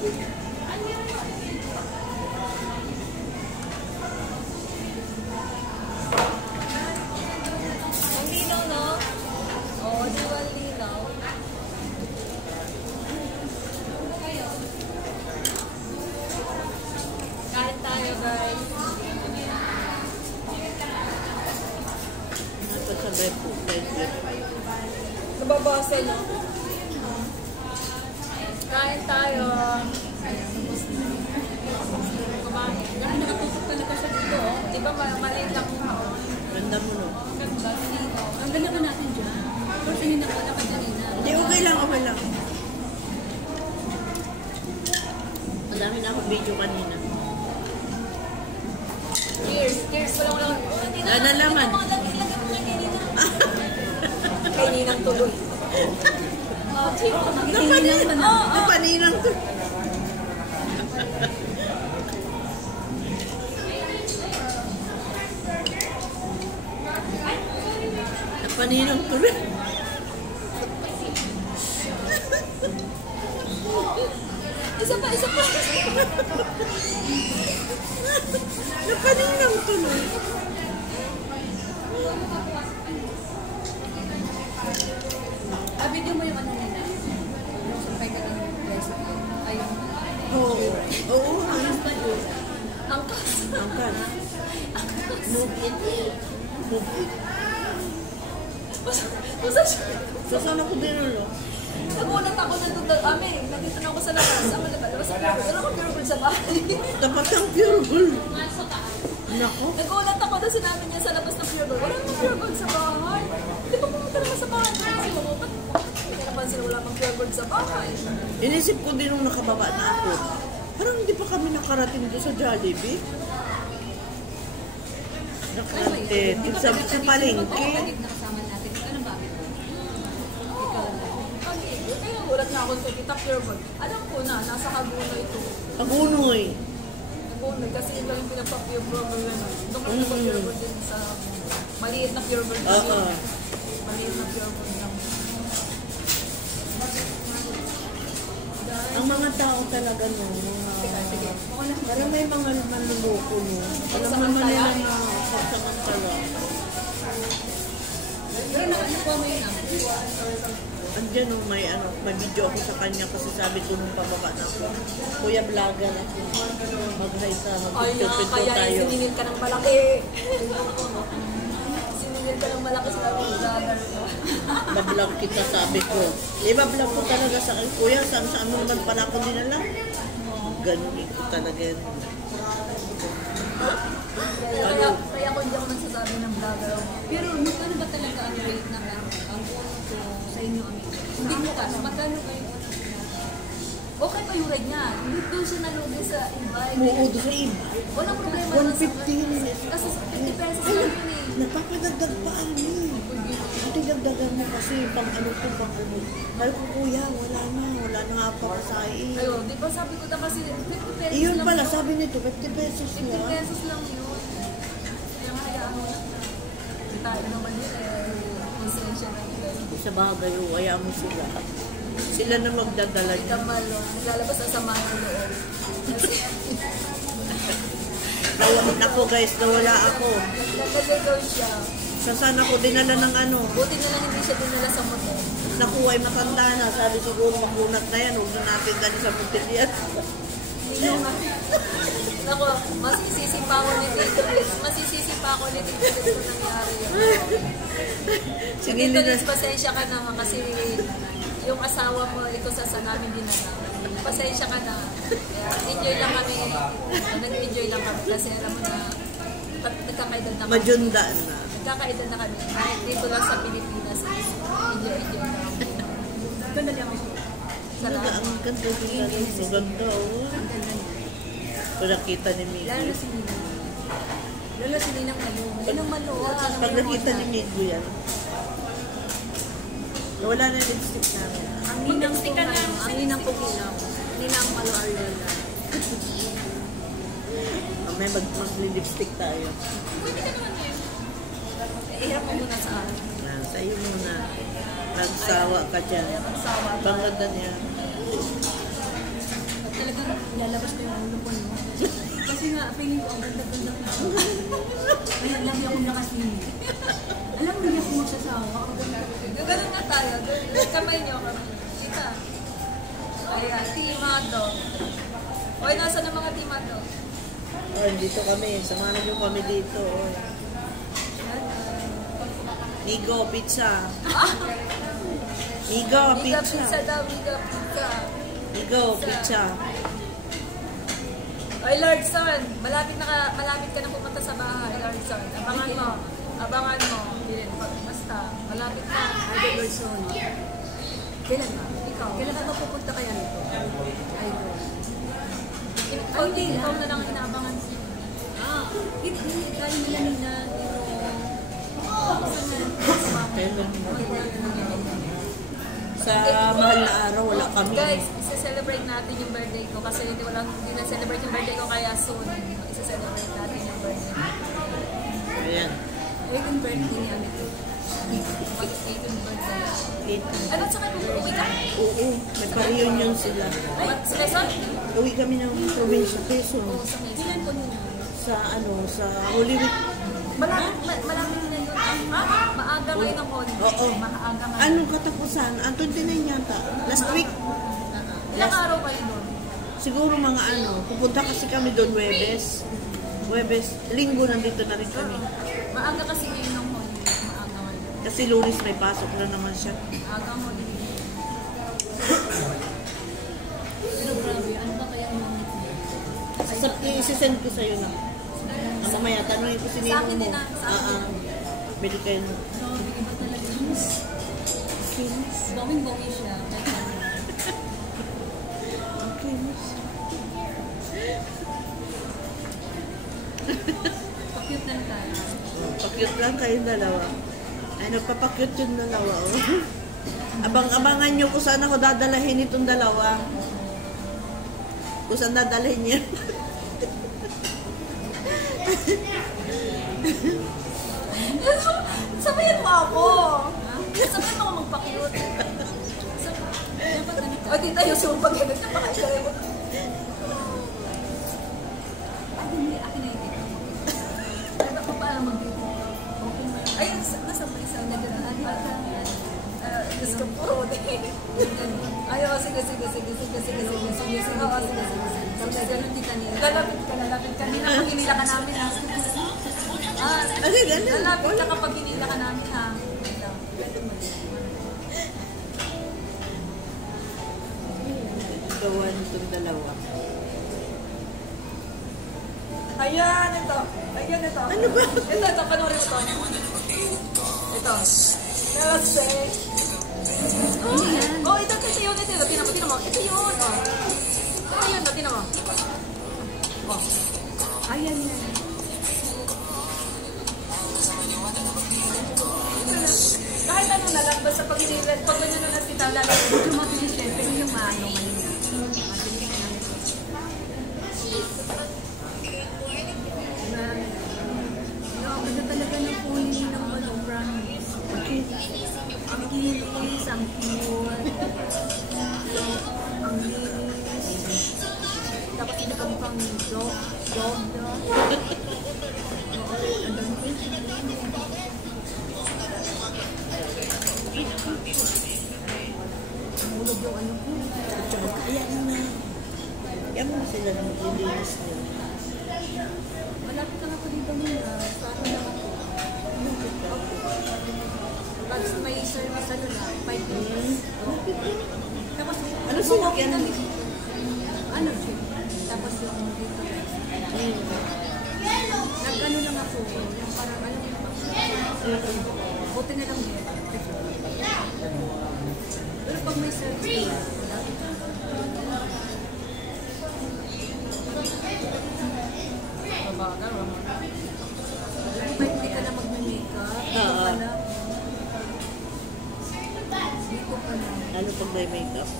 Ang linaw, no? Oo, di ba linaw? Kain tayo, guys. Napasabay po tayo. Nababasa, no? Kain tayo. Kumain. Dahil nakatutok talaga siya dito, oh. Di ba maliit lang mo? Ganda mo, no? Ang ganda. Ang ganda ba natin dyan? Pero tingin ako na kanina. Hindi, okay lang, okay lang. Madami na ako video kanina. Cheers. Cheers. Walang. Dada laman. Kaninang tuloy. Napaninang to. Napaninang tuloy. Isa pa. Napaninang tuloy. Video mo yung ano nila. Yung sampay ka ng recipe. Ayun. Oo. Angkas. Move it. Basta siya. So, saan ako binulo? Nagulat ako na doon. Nandito na ako sa labas. Ako labas sa pure. Ano ako pure gold sa bahay? Tapat ang pure gold. Nako. Nagulat ako na sinabi niya sa labas ng pure gold. Wala namang pure gold sa bahay. Hindi pa pumunta naman sa bahay. Kasi mamupat. Hindi napansin na wala pang pure gold sa bahay. Inisip ko din nung nakababa na ako. Parang hindi pa kami nakarating doon sa Jollibee. Nakarating sa palengke. Nakasama natin. Ikaw na bakit? Ikaw na. Kaya nagulat na ako sa kita pure gold. Alam ko na, nasa Hagunoy ito. Hagunoy. Hagunoy, kasi yun lang yung pinapapure gold na nun. Doon ko nagpa-pure gold din sa maliit na pure gold. Maliit na pure gold lang. Ang mga tao talaga no, parang may mga manluloko no. Alam naman nila na pagsamantala. Pero nakuha mo yun Andiyan no, may video ako sa kanya kasi sabi ko nung pababa na ako. Kuya vlogger ako. Mag-hi sa mag-picture kaya tayo. siningil ka ng malaki. Siningil ka ng malaki sa vlogger. Bablog kita sabi ko. Iba-vlog ko talaga sa kuya. Saan mo naman pala ako dinala? Ganun ko talaga yun. Kaya ako hindi ako nagsasabi ng vlogger. Pero ano ba talaga ang rate na ang sa inyo? Hindi mo ka. Magkano kayo? Okay pa yung rate niya. Hindi doon siya nalugi sa invite. Oo, doon sa iba. Walang problema. 150. Kasi 50 pesos lang yun eh. Napapagagdag pa ano. Hindi dagdagan mo kasi pang ano ko, pang ano. Kaya ko kuya, wala na nga papasain. Ayun, di ba sabi ko na kasi 50 pesos Iyon lang pala, yun. sabi nito, 50 pesos 50 niya. pesos lang yun. Kaya hayaan mo na. Tayo naman yun konsensya na yun. Sa bagay, kaya mo sila. Sila na magdadala Hindi niya. ka malo. Naglalabas ang sama ng loob. Ako guys, nawala ako. Nagkagay daw siya. Saan ako dinala ng ano? Buti na lang hindi siya dinala sa motor. Naku, ay matanda na. Sabi siguro makunat na yan. Huwag na natin dali sa butilyan. Naku, masisisi pa ako ni Tito Liz. Masisisi pa ako ni Tito Liz kung nangyari yun. Sige, Tito Liz, pasensya ka na kasi yung asawa mo, ito sa namin din na. Pasensya ka na. Enjoy lang kami. Nag-enjoy lang kami kasi alam mo na nagkakaedad na kami. Majunda na. Nagkakaedad na kami. Kahit dito lang sa Pilipinas. Enjoy lang. Ganda lang ako. Sarap. Ang ganda din. Maganda, oh. Kung nakita ni Migo. Lalo si Ninang. Lalo si Ninang ngayon. Ninang manood. Pag nakita ni Migo yan. Wala na lipstick namin. Ang Ninang po ngayon. Ang Ninang po ilaw. Ninang malo Arlola. May mag-lipstick tayo. Pwede ka naman ngayon. Ihirap mo muna sa akin. Sa iyo muna. Nagsawa ka dyan. Nagsawa ka. Paganda niya. talagang lalabas ko yung ulo ko, no? Kasi nga, feeling ko ang ganda-ganda ko. Kaya lagi akong nakasini. Alam mo, hindi ako magsasawa. Ang ganda. Ganun nga tayo. Kamay niyo kami. Kita. Ayan, timado. Oy, nasa na mga timado? Oh, dito kami. Samahan niyo kami dito. Oh. Migo, pizza. Migo, Miga pizza. pizza daw, miga pizza. Migo, pizza. Oy, Lord Son, malapit ka na pumunta sa bahay, Lord Son. Abangan mo. Abangan mo. Basta, malapit na. Idol Lord Son. Kailan ba? Ikaw. Kailan ka ba pupunta kaya nito? Idol. Ikaw na lang inaabangan. Hindi tayo nila nila. Sa mahal na araw, wala kami. Guys, isa-celebrate natin yung birthday ko kasi hindi na-celebrate yung birthday ko kaya soon. Isa-celebrate natin yung birthday ko. Ayan. 18th birthday ni Amit. Mag-18 birthday. 8. Ano, saka uwi ka? Oo, may pa-reunion sila. Sa Quezon? Uwi kami ng probinsya, Quezon. Oo, sa Quezon. Kailan po nila? Sa Holy Week. Malapit na yun. Maaga ngayon ang Holy Week. Oo. Maaga ngayon. Anong katapusan? Ang 29 yata. Last week. Ilang araw kayo doon? Siguro mga pupunta kasi kami doon Huwebes. Linggo nandito na rin kami. Maaga kasi ngayon ang Holy Week. Maaga ngayon. Kasi Lunes may pasok na naman siya. Maaga ang Holy Week. Pero grabe, ano ba kaya yung Isisend ko sa'yo na. Mamaya, tanongin ko si Sa Ninong akin mo. din sa akin. Bili kayo. grabe, iba talaga. Bawing-bawi siya. Okay, miss. Pa-cute lang tayo. Pakyut lang kayong dalawa. Ay, nagpapakyut yung dalawa. Oh. Abang-abangan nyo kung saan ako dadalahin itong dalawa. Kung saan dadalhin niya. Sabayan mo ako! Sabayan mo ako magpa-cute. Dapat ano O, di tayo sumpag. Ganun na pakaisalay mo. Ay, hindi. Akin na yung dito. Ano ko para mag-dito? Okay na. Ayun, nasa may isang nagdaan pata. Diyos ko po. Ay, o, sige. Oo, sige. Tapos ganun tita nila. Lalapit ka. Pag hinila ka namin, ha? Ganun. Lalapit ka kapag hinila ka namin, ha? Gawan itong dalawa. Ayan, ito. Ano ba? Ito, panoorin mo to. Ito. Kasi... Oh, ito yun. Tinan mo. Ito yun, oh. Tinan mo. Oh. Ayan na. Kahit ano na lang, basta pag ganyan na lang si Tala, Medyo mabilis siya. Pero yung maano kanina. Mabilis siya. Ganda talaga ng kunin ng ano, promise. Okay. Ang kinis, ang cute. Ang linis. Tapos ito kami pang dog daw. Ang dami. Ang ulog yung ano ko. Kaya na. Kaya mo sila na maglilinis din. Malapit lang ako dito nila. Sa ako lang ako. Tapos may service ano na, 5 minutes. Tapos, Ano sinakyan mo? ano siya? Tapos yung dito. Nag-ano lang ako, yung parang alam mo ba? Buti na lang yun. Pero pag may service na, hindi ka na mag-makeup. Oo. Dito ka na. Ano pag may makeup?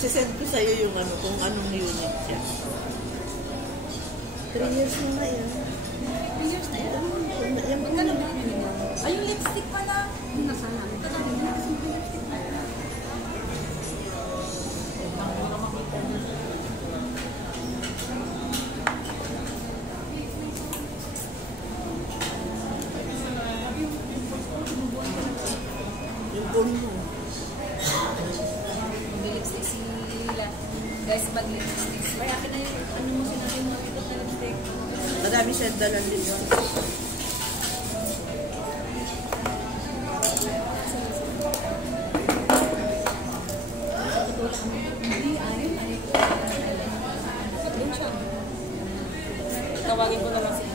Isisend ko sa'yo yung ano, kung anong unit siya. 3 years na nga yan. 3 years na yan. Yan Magkano ba yun niya? Ay, yung lipstick pala. Yung nasa namin. Kadami na kasi yung lipstick pala. yung phone mo. Mag-lipstick sila. Guys, mag-lipstick. Kaya akin na yung ano mo sinabi mo ito na lipstick. Madami siya dalang dito. Hindi, ayun. Doon siya. Tawagin ko na lang si